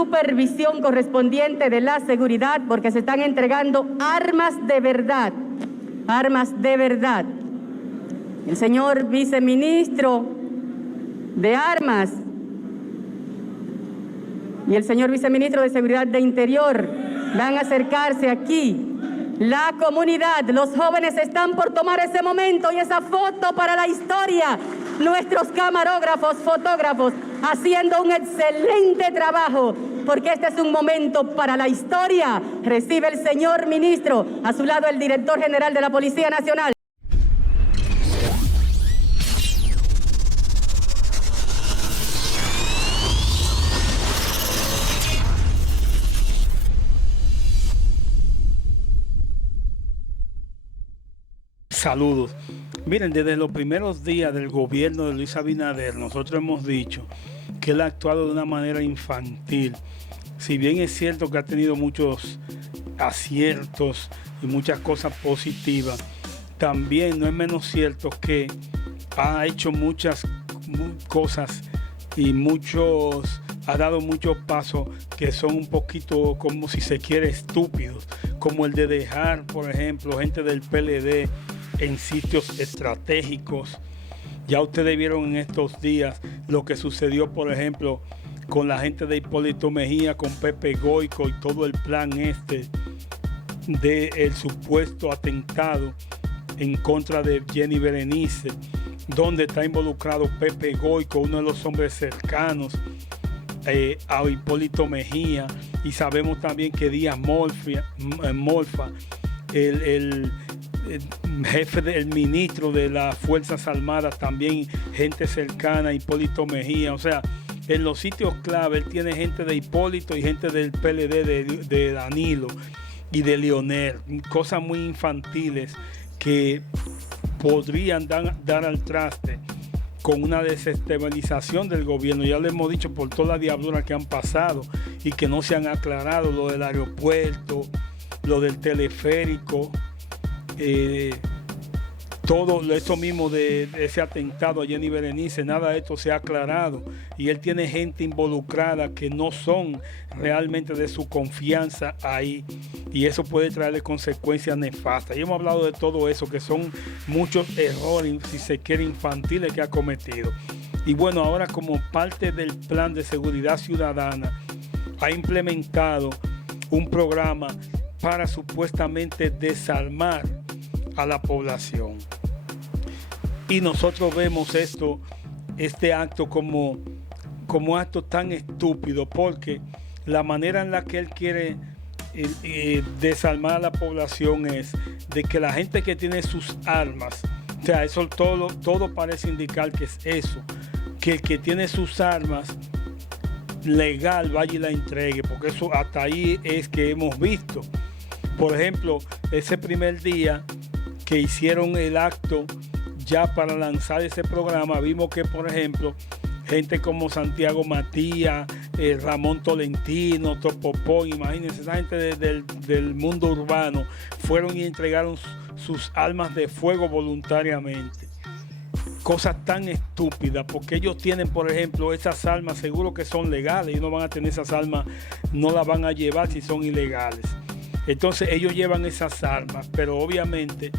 supervisión correspondiente de la seguridad, porque se están entregando armas de verdad, armas de verdad. El señor viceministro de Armas y el señor viceministro de Seguridad de Interior van a acercarse aquí. La comunidad, los jóvenes están por tomar ese momento y esa foto para la historia. Nuestros camarógrafos, fotógrafos, haciendo un excelente trabajo, porque este es un momento para la historia. Recibe el señor ministro, a su lado el director general de la Policía Nacional. Saludos. Miren, desde los primeros días del gobierno de Luis Abinader, nosotros hemos dicho que él ha actuado de una manera infantil. Si bien es cierto que ha tenido muchos aciertos y muchas cosas positivas, también no es menos cierto que ha hecho muchas cosas y ha dado muchos pasos que son un poquito, como si se quiere, estúpidos, como el de dejar, por ejemplo, gente del PLD en sitios estratégicos. Ya ustedes vieron en estos días lo que sucedió, por ejemplo, con la gente de Hipólito Mejía, con Pepe Goico y todo el plan del supuesto atentado en contra de Jenny Berenice, donde está involucrado Pepe Goico, uno de los hombres cercanos a Hipólito Mejía, y sabemos también que Díaz Morfa, el jefe del ministro de las Fuerzas Armadas, también gente cercana a Hipólito Mejía. O sea, en los sitios clave él tiene gente de Hipólito y gente del PLD de Danilo y de Leonel, cosas muy infantiles que podrían dar al traste con una desestabilización del gobierno. Ya le hemos dicho por toda la diablura que han pasado y que no se han aclarado, lo del aeropuerto, lo del teleférico, todo eso mismo de ese atentado a Jenny Berenice. Nada de esto se ha aclarado y él tiene gente involucrada que no son realmente de su confianza ahí, y eso puede traerle consecuencias nefastas. Y hemos hablado de todo eso, que son muchos errores, si se quiere, infantiles que ha cometido. Y bueno, ahora como parte del plan de seguridad ciudadana ha implementado un programa para supuestamente desarmar a la población. Y nosotros vemos este acto como acto tan estúpido, porque la manera en la que él quiere desarmar a la población es de que la gente que tiene sus armas, o sea, eso todo parece indicar que es eso, que el que tiene sus armas legal vaya y la entregue, porque eso hasta ahí es que hemos visto. Por ejemplo, ese primer día que hicieron el acto ya para lanzar ese programa, vimos que, por ejemplo, gente como Santiago Matías, Ramón Tolentino, Topopó, imagínense, esa gente del mundo urbano fueron y entregaron sus armas de fuego voluntariamente. Cosas tan estúpidas, porque ellos tienen, por ejemplo, esas armas, seguro que son legales, y no van a tener esas armas, no las van a llevar si son ilegales. Entonces ellos llevan esas armas, pero obviamente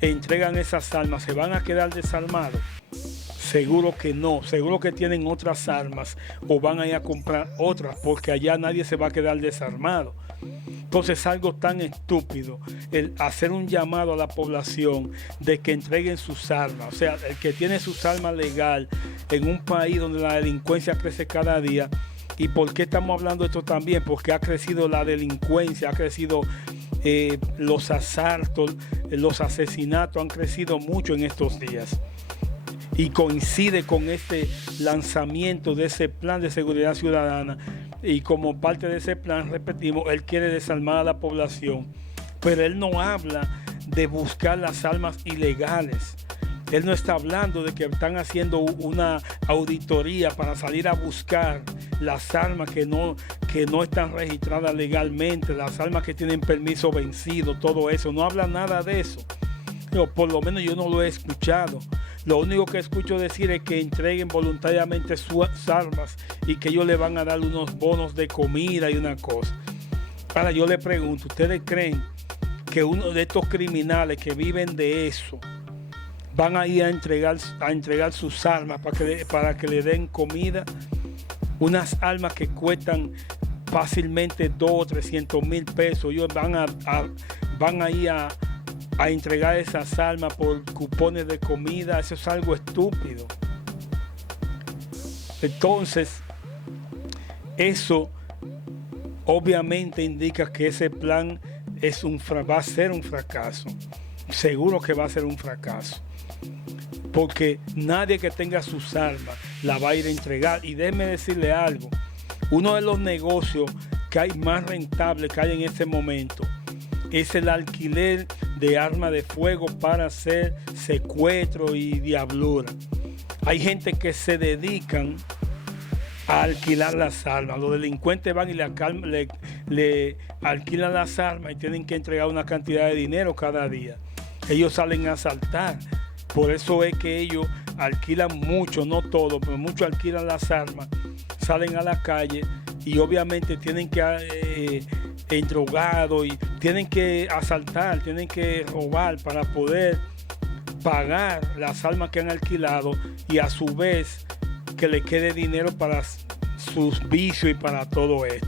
entregan esas armas, ¿se van a quedar desarmados? Seguro que no, seguro que tienen otras armas o van a ir a comprar otras, porque allá nadie se va a quedar desarmado. Entonces es algo tan estúpido el hacer un llamado a la población de que entreguen sus armas. O sea, el que tiene sus armas legal en un país donde la delincuencia crece cada día. ¿Y por qué estamos hablando de esto también? Porque ha crecido la delincuencia, ha crecido los asaltos, los asesinatos han crecido mucho en estos días. Y coincide con este lanzamiento de ese plan de seguridad ciudadana, y como parte de ese plan, repetimos, él quiere desarmar a la población, pero él no habla de buscar las armas ilegales. Él no está hablando de que están haciendo una auditoría para salir a buscar las armas que no están registradas legalmente, las armas que tienen permiso vencido, todo eso. No habla nada de eso. Pero por lo menos yo no lo he escuchado. lo único que escucho decir es que entreguen voluntariamente sus armas y que ellos le van a dar unos bonos de comida y una cosa. Ahora yo le pregunto, ¿ustedes creen que uno de estos criminales que viven de eso van a ir a entregar sus armas para que le den comida? Unas armas que cuestan fácilmente 200 o 300 mil pesos. Ellos van a ir a entregar esas armas por cupones de comida. Eso es algo estúpido. Entonces, eso obviamente indica que ese plan va a ser un fracaso. Seguro que va a ser un fracaso. Porque nadie que tenga sus armas la va a ir a entregar. Y déjeme decirle algo. Uno de los negocios que hay más rentable que hay en este momento es el alquiler de armas de fuego para hacer secuestro y diablura. Hay gente que se dedican a alquilar las armas. Los delincuentes van y le alquilan las armas y tienen que entregar una cantidad de dinero cada día. Ellos salen a asaltar. Por eso es que ellos alquilan mucho, no todo, pero mucho alquilan las armas, salen a la calle y obviamente tienen que drogados y tienen que asaltar, tienen que robar para poder pagar las armas que han alquilado y a su vez que le quede dinero para sus vicios y para todo esto.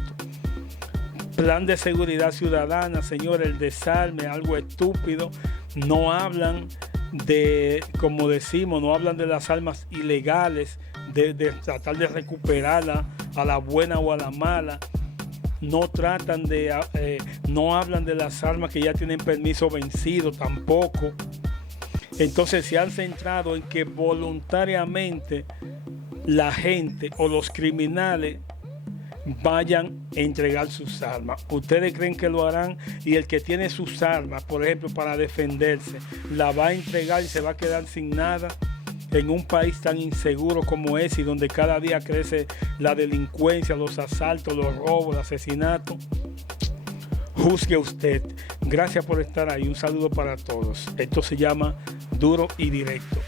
Plan de seguridad ciudadana, señores, el desarme, algo estúpido. No hablan de, como decimos, no hablan de las armas ilegales, de tratar de recuperarla a la buena o a la mala. No tratan no hablan de las armas que ya tienen permiso vencido tampoco. Entonces se han centrado en que voluntariamente la gente o los criminales vayan a entregar sus armas. ¿Ustedes creen que lo harán? Y el que tiene sus armas, por ejemplo, para defenderse, la va a entregar y se va a quedar sin nada en un país tan inseguro como ese y donde cada día crece la delincuencia, los asaltos, los robos, los asesinatos. Juzgue usted. Gracias por estar ahí. Un saludo para todos. Esto se llama Duro y Directo.